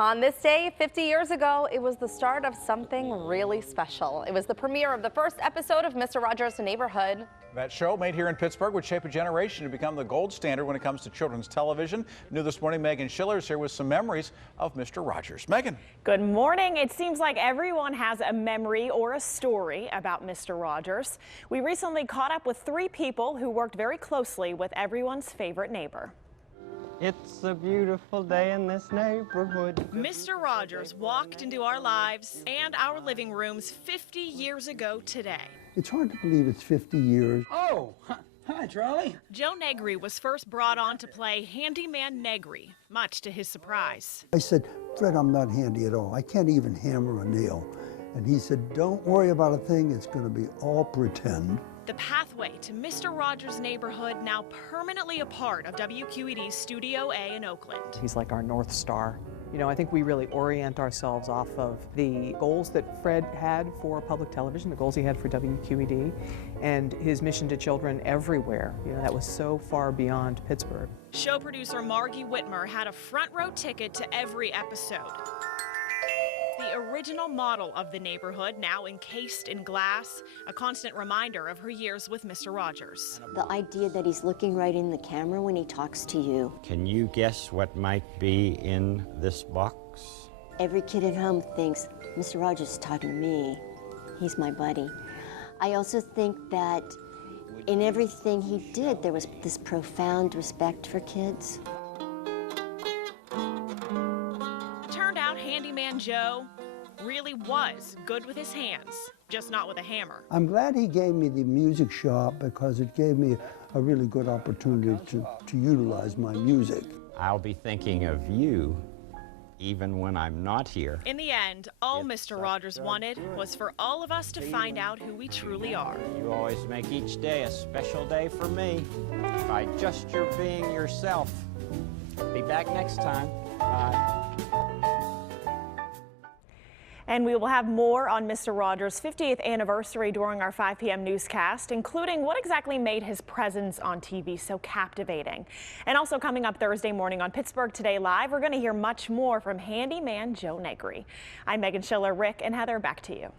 On this day, 50 years ago, it was the start of something really special. It was the premiere of the first episode of Mr. Rogers' Neighborhood. That show, made here in Pittsburgh, would shape a generation to become the gold standard when it comes to children's television. New this morning, Megan Schiller is here with some memories of Mr. Rogers. Megan. Good morning. It seems like everyone has a memory or a story about Mr. Rogers. We recently caught up with 3 people who worked very closely with everyone's favorite neighbor. It's a beautiful day in this neighborhood. Mr. Rogers walked into our lives and our living rooms 50 years ago today. It's hard to believe it's 50 years. Oh, hi, Charlie. Joe Negri was first brought on to play Handyman Negri, much to his surprise. I said, Fred, I'm not handy at all. I can't even hammer a nail. And he said, don't worry about a thing. It's going to be all pretend. The pathway to Mr. Rogers' Neighborhood, now permanently a part of WQED's Studio A in Oakland. He's like our North Star. You know, I think we really orient ourselves off of the goals that Fred had for public television, the goals he had for WQED, and his mission to children everywhere. You know, that was so far beyond Pittsburgh. Show producer Margie Whitmer had a front row ticket to every episode. The original model of the neighborhood, now encased in glass, a constant reminder of her years with Mr. Rogers. The idea that he's looking right in the camera when he talks to you. Can you guess what might be in this box? Every kid at home thinks, Mr. Rogers is talking to me. He's my buddy. I also think that in everything he did, there was this profound respect for kids. Turned out Handyman Joe really was good with his hands, just not with a hammer. I'm glad he gave me the music shop because it gave me a really good opportunity to utilize my music. I'll be thinking of you even when I'm not here. In the end, all Mr. Rogers wanted was for all of us to find out who we truly are. You always make each day a special day for me by just your being yourself. Be back next time. Bye. And we will have more on Mr. Rogers' 50th anniversary during our 5 p.m. newscast, including what exactly made his presence on TV so captivating. And also coming up Thursday morning on Pittsburgh Today Live, we're going to hear much more from handyman Joe Negri. I'm Megan Schiller. Rick and Heather, back to you.